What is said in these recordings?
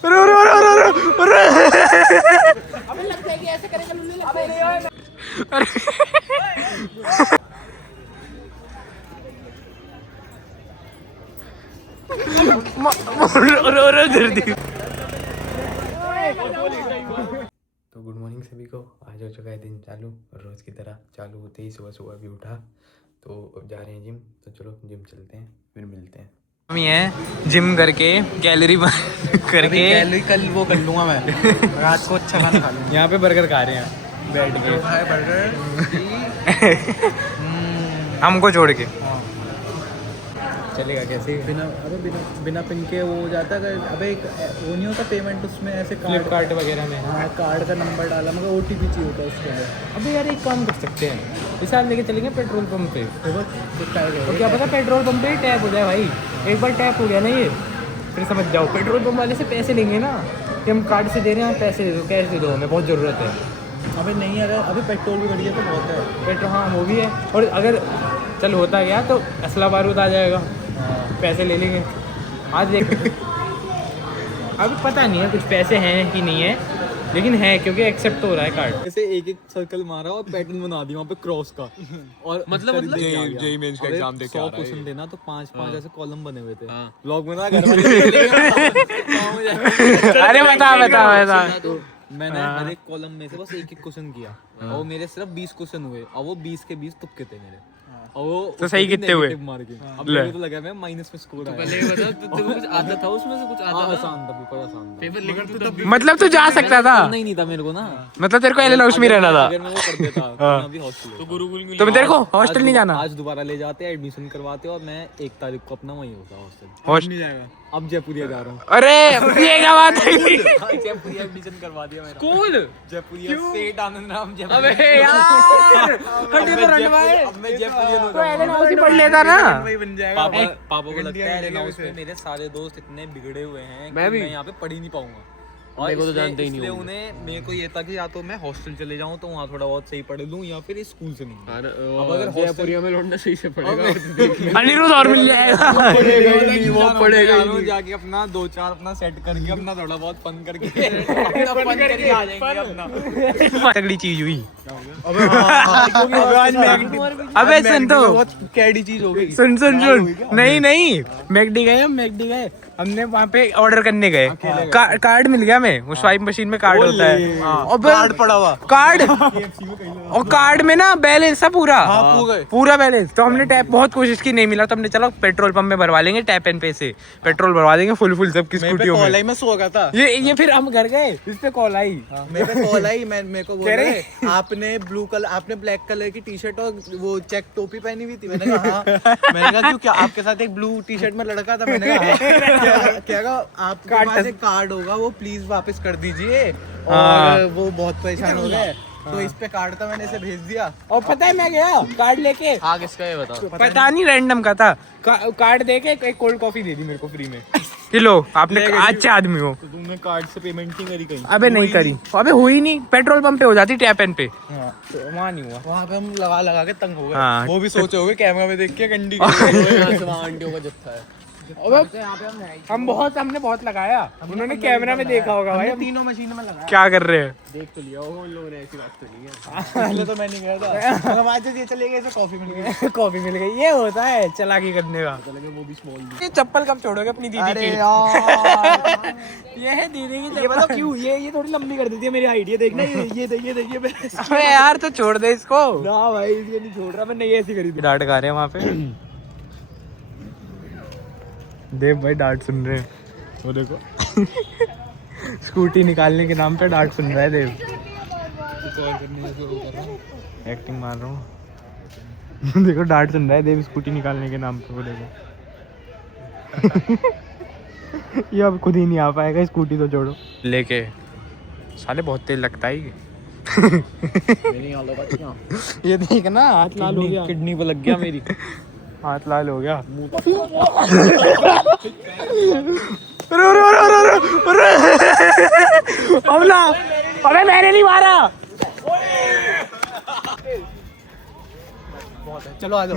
अबे लग जाएगी, ऐसे करेगा लुल्लू लग जाएगी। तो गुड मॉर्निंग सभी को। आज हो चुका है दिन चालू, रोज़ की तरह चालू होते ही सुबह सुबह भी उठा, तो अब जा रहे हैं जिम। तो चलो जिम चलते हैं, फिर मिलते हैं। हम ये जिम करके कैलोरी करके कैलोरी कल वो कर लूँगा मैं। रात को अच्छा खाना खा लूँगा। यहाँ पे बर्गर खा रहे हैं बैठ के, हमको छोड़ के। चलेगा कैसे? बिना पिन के वो हो जाता है। अबे एक वो नहीं होता पेमेंट, उसमें ऐसे फ्लिपकार्ट वगैरह में। हाँ, कार्ड का नंबर डाला, मगर OTP चाहिए होता है उसके लिए। अबे यार एक काम कर सकते हैं, इस साल लेके चलेंगे पेट्रोल पंप पे। तो क्या पता पेट्रोल पंप पे ही टैप हो जाए भाई। एक बार टैप हो गया ना ये, फिर समझ जाओ पेट्रोल पंप वाले से पैसे लेंगे ना कि हम कार्ड से दे रहे हैं, पैसे दे दो, कैश दे दो, हमें बहुत ज़रूरत है। अबे नहीं, अगर अभी पेट्रोल भी बढ़ गया तो बहुत है पेट्रोल। हाँ वो भी है, और अगर चल होता गया तो असला बारूद आ जाएगा, पैसे ले लेंगे। आज देख अभी पता नहीं है कुछ पैसे हैं कि नहीं है, लेकिन है क्योंकि एक्सेप्ट तो हो रहा है कार्ड। ऐसे एक सर्कल मारा और पैटर्न बना दिया वहाँ पे क्रॉस का। और मतलब जेईई मेंस का एग्जाम दे के आ रहा है। 100 क्वेश्चन देना तो 5-5 ऐसे कॉलम बने हुए थे। ब्लॉग बना घर वाले। अरे बता तो मैंने हर एक कॉलम में से बस एक क्वेश्चन किया, और मेरे सिर्फ 20 क्वेश्चन हुए, और वो 20 के 20 तुक्के थे मेरे। और वो तो सही कितने हुए? मार के अब मेरे को तो लगा मैं माइनस में स्कोर आया। पहले बता, तेरे कुछ आता था उसमें से? कुछ आता था? आसान था, पेपर आसान था। पेपर लेकर तो तब मतलब तू जा सकता था? नहीं था मेरे को ना, मतलब तेरे को एलन हाउस में रहना था। अगर मैं वो कर देता तो मैं अभी हॉस्टल तो गुरुकुल में। तो तेरे को हॉस्टल नहीं जाना? आज दोबारा ले जाते, एडमिशन करवाते, और मैं 1 तारीख को अपना वहीं होता हॉस्टल। हॉस्टल नहीं जाएगा, अब जयपुरिया जा रहा हूँ। अरे ये क्या बात है? जयपुरिया एडमिशन करवा दिया मैंने। कौन? जयपुरिया सेठ आनंद राम जयपुरिया। अबे यार अब मैं जयपुरिया तो एलन हाउस ही पढ़ लेता ना। बन जाएगा। पापा को लगता है एलन हाउस में मेरे सारे दोस्त इतने बिगड़े हुए हैं कि मैं यहाँ पे पढ़ ही नहीं पाऊंगा। और मेरे को तो जानते ही नहीं, इसलिए उन्हें मेरे को ये था कि या तो मैं हॉस्टल चले जाऊं तो वहाँ थोड़ा बहुत सही पढ़ लूं, या फिर स्कूल से मिलूं। अब अगर जयपुरिया में लौटना सही से पढ़ेगा, अनिरुद्ध और मिल जाएगा। वो पढ़ेगा जाके अपना 2-4 अपना सेट करके, अपना थोड़ा बहुत फन करके आ जाएंगे अपना। तगड़ी चीज हुई। अबे सुन तो, बहुत कैडी चीज हो गई। सुन नहीं मैकडी गए हमने वहाँ पे ऑर्डर करने गए, कार्ड मिल गया हमें, वो स्वाइप मशीन में कार्ड होता है, कार्ड पड़ा हुआ कार्ड, और कार्ड में ना बैलेंस था पूरा बैलेंस। तो हमने टैप बहुत कोशिश की, नहीं मिला, तो हमने चलो पेट्रोल पंप में भरवा लेंगे, टैप एंड पे से पेट्रोल भरवा देंगे फुल सबकी स्कूटियों में। मैं सो गया था ये फिर हम घर गए, इस पे कॉल आई, मेरे पे कॉल आई, मेरे को बोल रहे आपने ब्लैक कलर की टी शर्ट और वो चेक टोपी पहनी हुई थी। मैंने कहा हाँ। मैंने कहा क्यों, क्या आपके साथ एक ब्लू टी शर्ट में लड़का था? मैंने कहा क्या आपके पास एक कार्ड होगा, वो प्लीज वापस कर दीजिए, और वो बहुत परेशान हो गए। तो इस पे कार्ड था, मैंने इसे भेज दिया। और पता है मैं गया कार्ड लेके, किसका है बताओ? पता नहीं रैंडम का था, कार्ड दे के एक कोल्ड कॉफी दे दी मेरे को फ्री में। लो आपने अच्छे आदमी हो। तो तुमने कार्ड से पेमेंट नहीं करी कहीं? अबे नहीं करी, अबे हुई नहीं, पेट्रोल पंप पे हो जाती टैप एंड पे। तो वहाँ नहीं हुआ, वहाँ पे हम लगा के तंग हो गए। हाँ। वो भी सोचे होगे कैमरा में देख के गंडी आंटियों का जत्था है। हमने बहुत लगाया, उन्होंने कैमरा में देखा होगा भाई, तीनों मशीन में लगाया। क्या कर रहे हैं। देख तो लिया होगा उन लोगों ने, ऐसी बात तो नहीं है। पहले तो मैं नहीं गया था, हम आज ये चले गए, कॉफी मिल गई। कॉफी मिल गई, ये होता है चालाकी करने का। वो भी स्मॉल। ये चप्पल कब छोड़ोगे अपनी दीदी की? ये है दीदी की, ये बताओ क्यों, ये थोड़ी लंबी कर देती है मेरी हाइट। ये देखना, ये देखिए। अबे यार तो छोड़ दे इसको ना भाई, इसको नहीं छोड़ रहा मैं, नहीं ऐसी करी थी। डांट खा रहे हैं वहाँ पे। देव भाई डांट सुन रहे हैं, वो देखो स्कूटी निकालने के नाम पे डांट सुन रहा है देव। एक्टिंग मार रहा हूँ। देखो डांट सुन रहा है देव स्कूटी निकालने के नाम पे, वो देखो। ये अब खुद ही नहीं आ पाएगा, स्कूटी तो जोड़ो लेके। साले बहुत तेल लगता है ये देख ना, हाथ लाल हो गया, किडनी पे लग गया मेरी। हाथ लाल हो गया। अबे मैंने नहीं मारा। होता है। चलो आ जाओ।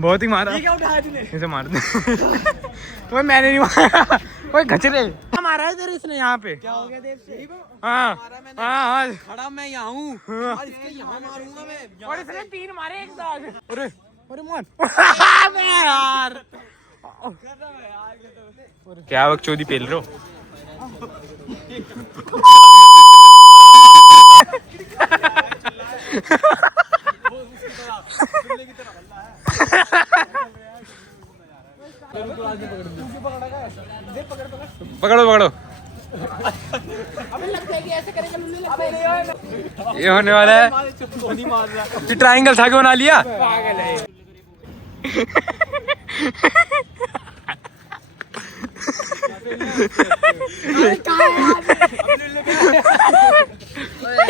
बहुत ही मारा। ये क्या उठाया तूने? इसे मार दे। ओए मैंने नहीं मारा। ओए घचरे मारा है तेरे इसने यहाँ पे। क्या हो गया देव से? हाँ हाँ खड़ा मैं यहाँ हूँ और इसके यहाँ मारूंगा मैं। और इसने 3 मारे एक साथ। अरे अरे मार अबे यार। क्या बकचोदी पेल रहे हो? पकड़ो पकड़ो। अबे लग जाएगी, ऐसे करेगा लुल्लू लग जाएगी। ये होने वाला है। ये ट्रायंगल था क्यों बना लिया? पागल है।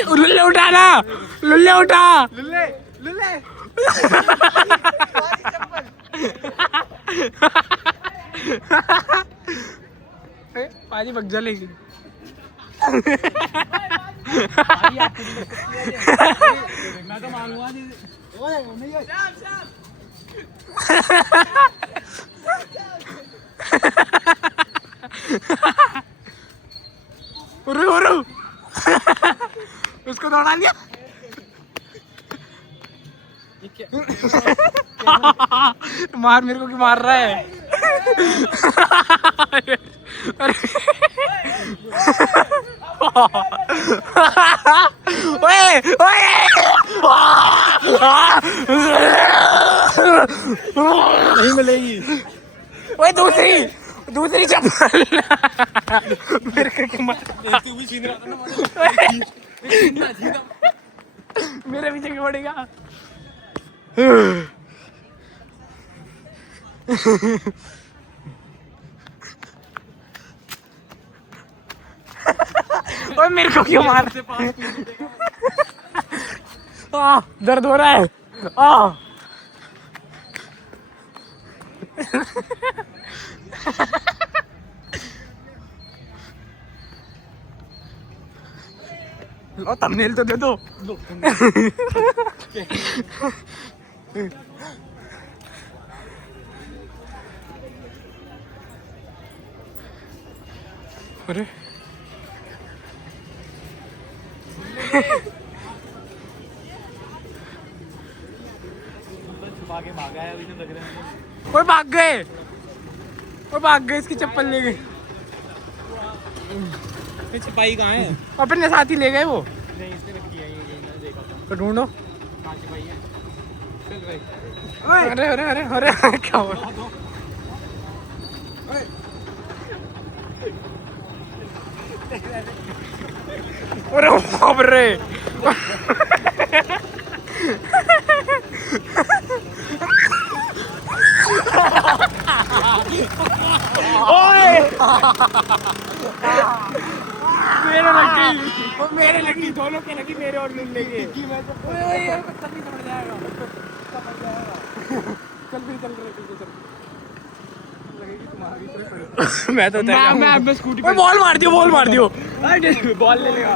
लुल्ले उठा ना, लुल्ले उठा। लुल्ले लुल्ले पाजी बग जलेगी। मैं तो मारूंगा नहीं। ओए नहीं ओए। उसको दौड़ा लिया। मार मेरे को क्यों मार रहा है? ओए ओए नहीं मिलेगी। ओए दूसरी दूसरी चप्पल। मेरे को क्यों मार? तू भी छीन रहा था ना। मेरे पीछे क्यों पड़ेगा? ओए मेरे को क्यों मार? दर्द हो रहा है। लो थंबनेल तो दे दो। अरे भागा है अभी तो लग रहा है। वो भाग गए, वो भाग गए, इसकी चप्पल ले गए। छिपाई कहाँ है? अपने साथ ही ले गए वो। नहीं इसने रखी है ये मैंने देखा था। तो ढूंढो। कहाँ छिपाई है? चल भाई। अरे अरे अरे अरे क्या हुआ? अरे बाप रे। मेरे लगी, वो मेरे लगी, दोनों के लगी, मेरे और लुल्ले के। तभी समझ जाएगा। चल फिर चल रहे चल। मैं तो मैं स्कूटी पे बॉल मार दियो, बॉल मार दियो। बॉल ले लेगा।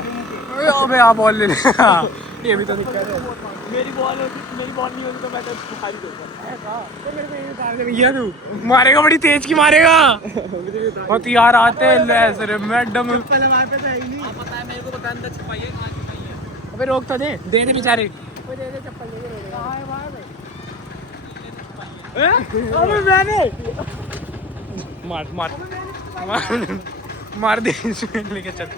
अबे हाँ बॉल ले लेगा। ये भी तो दिक्कत है। मेरी बॉल नहीं होती तो मैं तो भारी दूंगा। ये तू मारेगा, बड़ी तेज की मारेगा। बहुत यार आते हैं सर मैडम। पहले हमारे पे तो है ही नहीं। आप पता है मेरे को पता अंदर छिपाई है कहाँ छिपाई है। अबे रोक तो दे दे बेचारे। दे दे चप्पल ले दे। कहाँ है बाहर में? अबे मैंने मार मार मार मार दे इसमें लेके चल।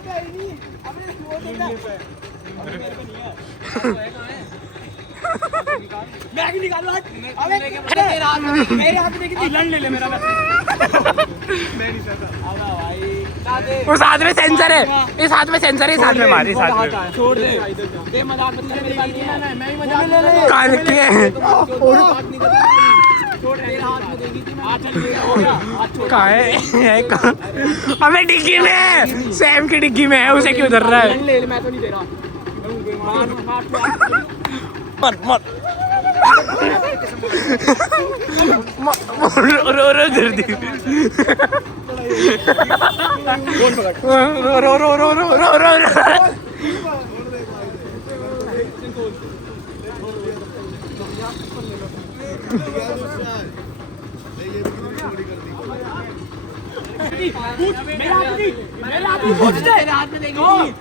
मैं भी निकालू आज। अबे तेरे हाथ में मेरे हाथ में कितनी लड़ ले ले मेरा। मैं नहीं चाहता। आवा भाई। वो साथ में सेंसर है, इस हाथ में सेंसर है, इस हाथ में मार, इस हाथ में छोड़ दे। दे मजाक मत कर मेरी बात नहीं है। मैं ही मजाक ले ले। कान के छोड़ तेरे हाथ में दे दी थी मैं। आज हो गया। आज छोड़। कहाँ है कहाँ? हमें डिग्गी में है, सैम की डिग्गी में है, उसे क्यों धर रहा है? ले ले मैं तो नहीं दे रहा। मत मत रो रो जल्दी। रो रो रो रो रो रो रो।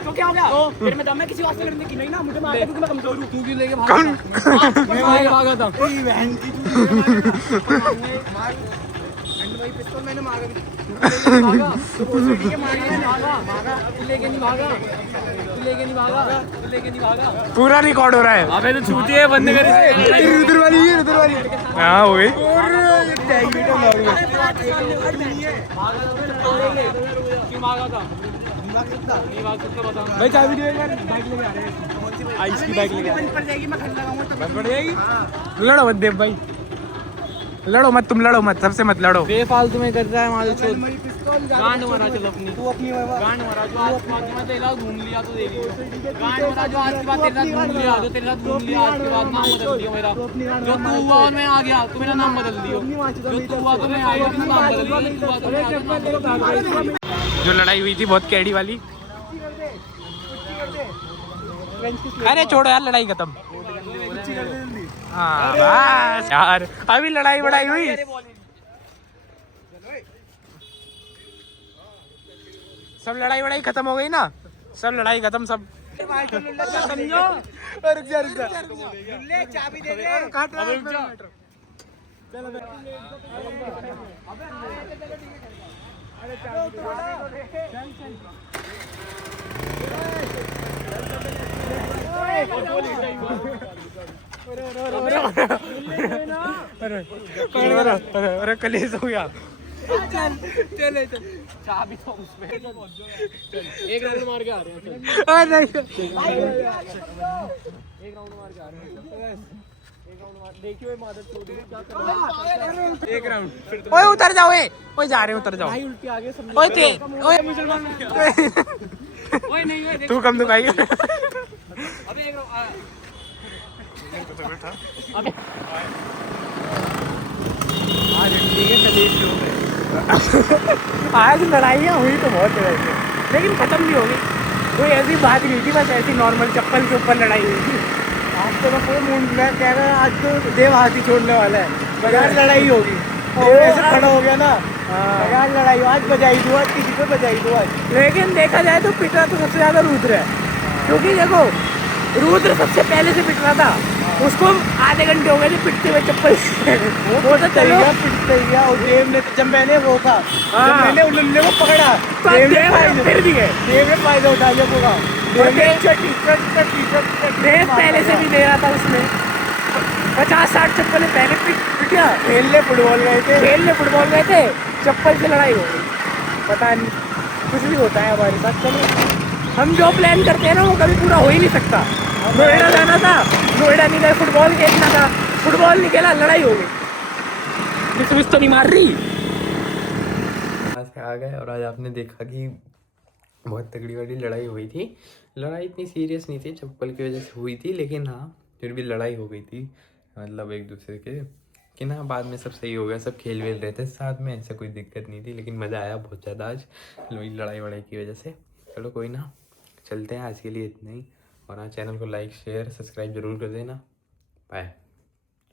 तो क्या हो गया? फिर मैं दम है किसी वास्ते लड़ने की नहीं ना, मुझे मार क्योंकि मैं कमजोर हूँ। तू क्यों लेके भागा था? बहन की भाई पिस्तौल मैंने मारा भागा तो ठीक है मार के भागा भागा तू लेके नहीं भागा तू लेके नहीं भागा तू लेके नहीं भागा पूरा रिकॉर्ड हो रहा है। अबे तो छूटी है बंद कर उधर वाली हाँ हो गई। क्यों भागा था? नहीं भाग सकता बता भाई चाबी दे यार बाइक लेके आ रहे हैं आइस की बाइक लेके बंद पड़ जाएगी मैं खन लगाऊंगा बंद पड़ जाएगी। लड़ो मत देव भाई, लड़ो मत, तुम लड़ो मत, सबसे मत लड़ो। बेफालतू में कर रहा है हमारे छोड़। गांड मारा चलो अपनी तू अपनी गांड मारा जो आज के बाद मैं तेरा घूम लिया तो दे दियो गांड मारा जो आज के बाद तेरा घूम लिया जो तेरा घूम लिया आज के बाद नाम बदल दियो मेरा जो तू हुआ और मैं आ गया तो मेरा नाम बदल दियो जो तू हुआ तो मैं आ गया तो नाम बदल दियो। जो लड़ाई हुई थी बहुत कैडी वाली, अरे छोड़ो यार लड़ाई खत्म। हाँ बस यार अभी लड़ाई बड़ाई हुई, सब लड़ाई वड़ाई खत्म हो गई ना, सब लड़ाई खत्म सब। समझो रुक जा चाबी दे दे। अरे कलेश हो गया। चले चाबी तो उसमें एक राउंड मार के आ रहे हैं एक राउंड मार के आ रहे हैं एक राउंड मार देखिए मादर चोरी क्या कर रहा है एक राउंड फिर ओए उतर जाओ, ओए जा रहे उतर जाओ। भाई उल्टी आगे सब ओए थे ओए मुसलमान ओए नहीं ओए तू कम दुखाई। अबे एक अबे आज इंडी के कलेश हो गए। आज लड़ाइयाँ हुई तो बहुत है वैसे, लेकिन खत्म भी हो गई। कोई ऐसी बात नहीं थी, बस ऐसी नॉर्मल चप्पल के ऊपर लड़ाई हुई थी। आज तो मैं मूड में कह रहा है, आज तो देव हाथी छोड़ने वाला है। यार लड़ाई होगी ऐसे खड़ा हो गया ना, यार लड़ाई हो, आज बजाई दो, आज किसी पे बजाई दो आज। लेकिन देखा जाए तो पिटा तो सबसे ज्यादा रुद्र है, क्योंकि देखो रुद्र सबसे पहले से पिट रहा था, उसको आधे घंटे हो गए थे पिटते हुए चप्पल। वो तो चल गया, पिटते गया। और देव ने जब मैंने रोका, जब मैंने उल्ले को पकड़ा, तो देव ने देव फायदा फिर दिए। देव ने फायदा उठा लिया पूरा। देव ने देव पहले से भी दे रहा था उसमें 50-60 चप्पलें पहले पिटिया। खेलने फुटबॉल गए थे, खेलने फुटबॉल गए थे, चप्पल से लड़ाई हो गई। पता नहीं कुछ भी होता है हमारे साथ। चलो हम जो प्लान करते हैं ना वो कभी पूरा हो ही नहीं सकता। नोएडा जाना था, नोएडा नहीं गए, फुटबॉल खेलना था, फुटबॉल नहीं खेला, लड़ाई हो गई। मिस तो नहीं मार रही। यहाँ से आ गए और आज आपने देखा कि बहुत तगड़ी वाली लड़ाई हुई थी। लड़ाई इतनी सीरियस नहीं थी, चप्पल की वजह से हुई थी, लेकिन हाँ फिर भी लड़ाई हो गई थी, मतलब एक दूसरे के। कि ना बाद में सब सही हो गया, सब खेल वेल रहे थे साथ में, ऐसा कोई दिक्कत नहीं थी। लेकिन मज़ा आया बहुत ज़्यादा आज लड़ाई वड़ाई की वजह से। चलो कोई ना, चलते हैं, आज के लिए इतना ही। और हाँ चैनल को लाइक शेयर सब्सक्राइब जरूर कर देना। बाय।